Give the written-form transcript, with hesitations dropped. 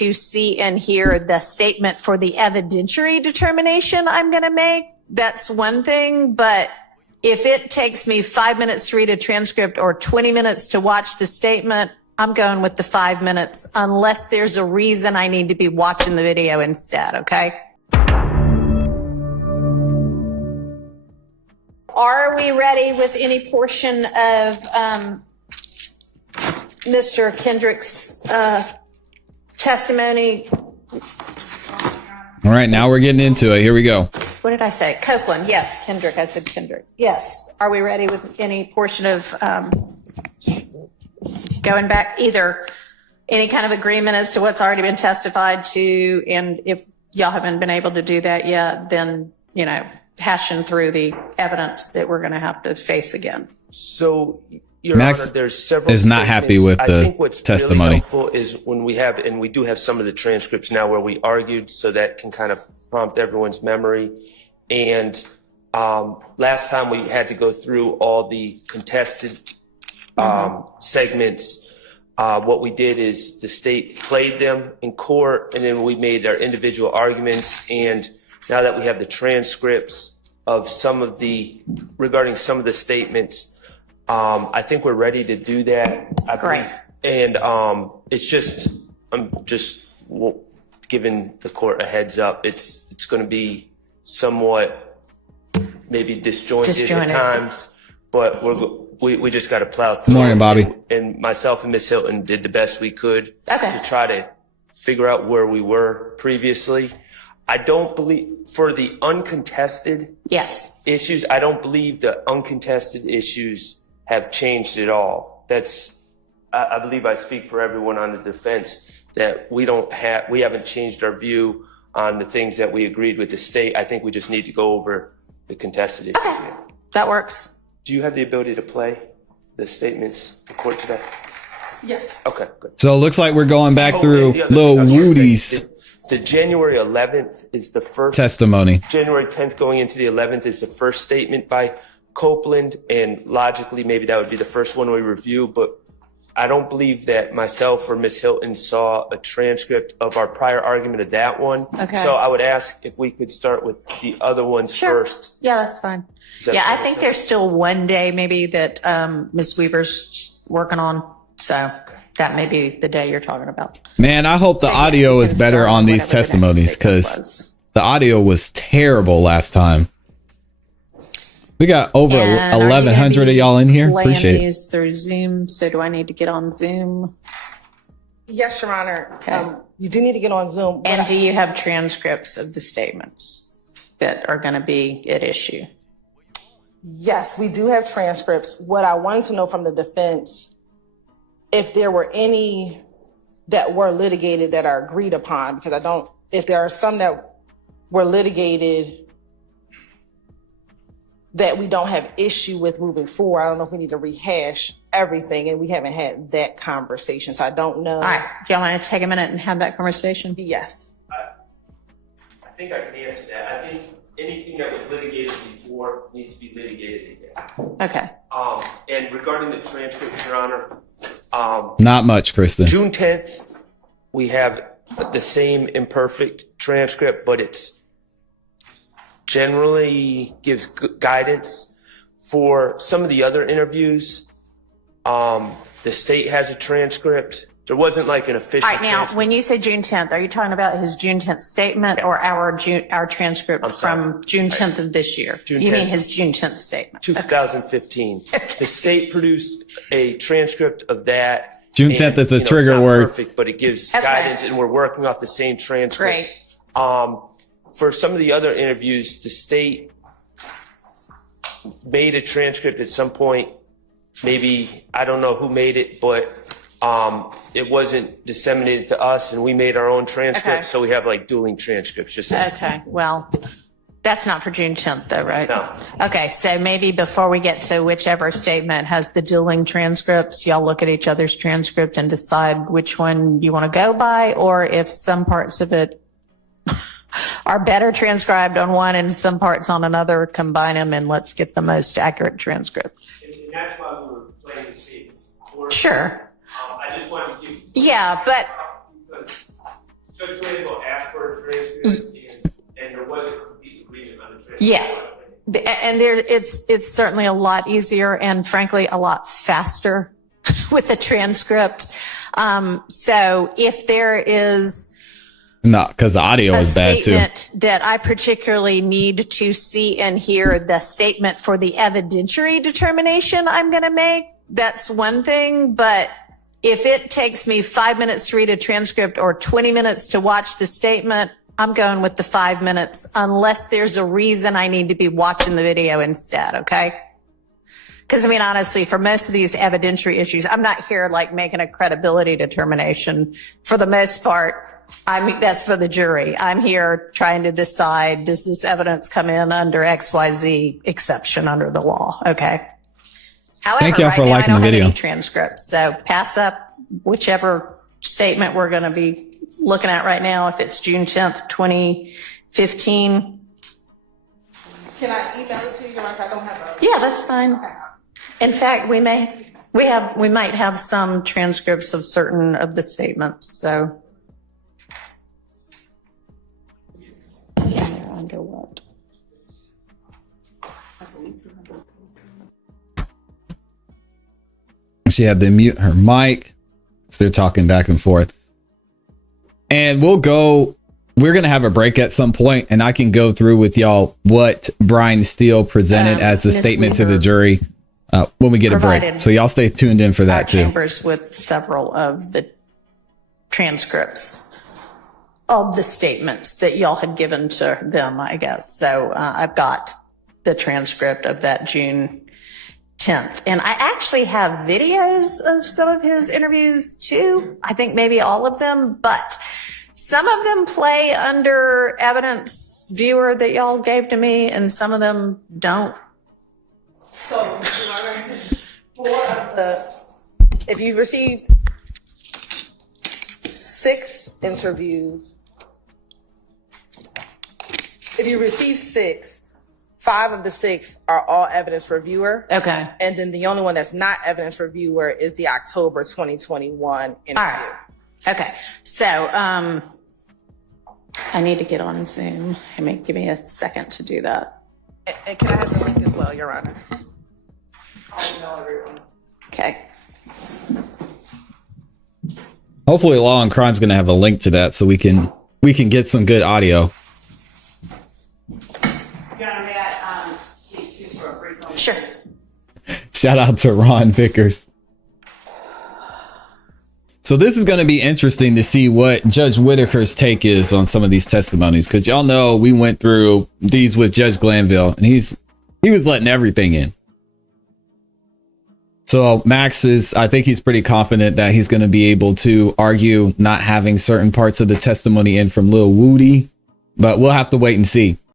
to see and hear the statement for the evidentiary determination I'm going to make, that's one thing. But if it takes me 5 minutes to read a transcript or 20 minutes to watch the statement, I'm going with the 5 minutes unless there's a reason I need to be watching the video instead, okay? Are we ready with any portion of Mr. Kendrick's testimony? All right, now we're getting into it. Here we go. What did I say? Copeland. Yes, Kendrick. I said Kendrick. Yes. Are we ready with any portion of going back, either any kind of agreement as to what's already been testified to, and if y'all haven't been able to do that yet, then, you know, hashing through the evidence that we're going to have to face again. So, Your Max Honor, there's several is not happy with I the think what's testimony. really helpful is when we have, and we do have some of the transcripts now where we argued, so that can kind of prompt everyone's memory. And last time we had to go through all the contested segments. What we did is the state played them in court, and then we made our individual arguments. And now that we have the transcripts of regarding some of the statements, I think we're ready to do that. Great. And I'm just giving the court a heads up. It's going to be somewhat maybe disjointed at times, but we just got to plow through. Good morning, Bobby. And myself and Miss Hilton did the best we could to try to figure out where we were previously. I don't believe for the uncontested issues, I don't believe the uncontested issues have changed at all. I believe I speak for everyone on the defense that we haven't changed our view on the things that we agreed with the state. I think we just need to go over the contested issues. Okay, that works. Do you have the ability to play the statements in court today? Yes. Okay, good. So it looks like we're going back through Lil Woody's The January 11th is the first testimony. January 10th going into the 11th is the first statement by Copeland, and logically maybe that would be the first one we review, but I don't believe that myself or Ms. Hilton saw a transcript of our prior argument of that one. Okay. So I would ask if we could start with the other ones first. Yeah, that's fine. Yeah, I think there's still one day maybe that Ms. Weaver's working on, so that may be the day you're talking about. Man, I hope the audio is better on these testimonies, because the audio was terrible last time. We got over 1,100 of y'all in here. Appreciate it. These through Zoom. So do I need to get on Zoom? Yes, Your Honor. Okay. You do need to get on Zoom. And do you have transcripts of the statements that are going to be at issue? Yes, we do have transcripts. What I wanted to know from the defense, if there were any that were litigated that are agreed upon, because if there are some that were litigated that we don't have issue with moving forward. I don't know if we need to rehash everything, and we haven't had that conversation, so I don't know. All right. Do y'all want to take a minute and have that conversation? Yes. I think I can answer that. I think anything that was litigated before needs to be litigated again. Okay. And regarding the transcripts, Your Honor, not much, Kristen. June 10th, we have the same imperfect transcript, but it's generally gives guidance. For some of the other interviews, the state has a transcript. There wasn't like an official transcript. Now, when you say June 10th, are you talking about his June 10th statement or our transcript from June 10th of this year? You mean his June 10th statement? 2015. Okay. The state produced a transcript of that. June 10th, it's a trigger word. Perfect, but it gives guidance, and we're working off the same transcript. Great. For some of the other interviews, the state made a transcript at some point. Maybe, I don't know who made it, but it wasn't disseminated to us, and we made our own transcript. So we have like dueling transcripts. Okay, well, that's not for June 10th though, right? No. Okay, so maybe before we get to whichever statement has the dueling transcripts, y'all look at each other's transcript and decide which one you want to go by, or if some parts of it are better transcribed on one and some parts on another, combine them and let's get the most accurate transcript. And that's why we were playing the statements. Sure. I just wanted to give. Yeah, but asked for a transcript, and there was a complete agreement on the transcript. Yeah. And it's certainly a lot easier and frankly a lot faster with the transcript. So if there is no, because the audio is bad too. That I particularly need to see and hear the statement for the evidentiary determination I'm going to make, that's one thing. But if it takes me 5 minutes to read a transcript or 20 minutes to watch the statement, I'm going with the 5 minutes unless there's a reason I need to be watching the video instead. Okay. Because I mean, honestly, for most of these evidentiary issues, I'm not here like making a credibility determination. For the most part, that's for the jury. I'm here trying to decide, does this evidence come in under XYZ exception under the law? Okay. However, thank y'all for liking the video. Transcripts, so pass up whichever statement we're going to be looking at right now. If it's June 10th, 2015. Can I email it to you? I don't have Yeah, that's fine. Okay. In fact, we might have some transcripts of certain of the statements. So, under what? She had to mute her mic, so they're talking back and forth. And we're going to have a break at some point, and I can go through with y'all what Brian Steele presented as a statement to the jury when we get a break. So y'all stay tuned in for that too. Chambers with several of the transcripts of the statements that y'all had given to them, I guess. So I've got the transcript of that June 10th. And I actually have videos of some of his interviews too. I think maybe all of them, but some of them play under evidence viewer that y'all gave to me, and some of them don't. So, if you've received 6 interviews, if you receive 6, 5 of the 6 are all evidence reviewer. Okay. And then the only one that's not evidence reviewer is the October 2021 interview. All right. Okay. So, I need to get on Zoom. Give me a second to do that. And can I have the link as well, Your Honor? Okay. Hopefully Law and Crime's going to have a link to that so we can get some good audio. Your Honor, may I please use for a brief moment? Sure. Shout out to Ron Vickers. So this is going to be interesting to see what Judge Whitaker's take is on some of these testimonies, because y'all know we went through these with Judge Glanville, and he was letting everything in. So Max I think he's pretty confident that he's going to be able to argue not having certain parts of the testimony in from Lil Woody, but we'll have to wait and see.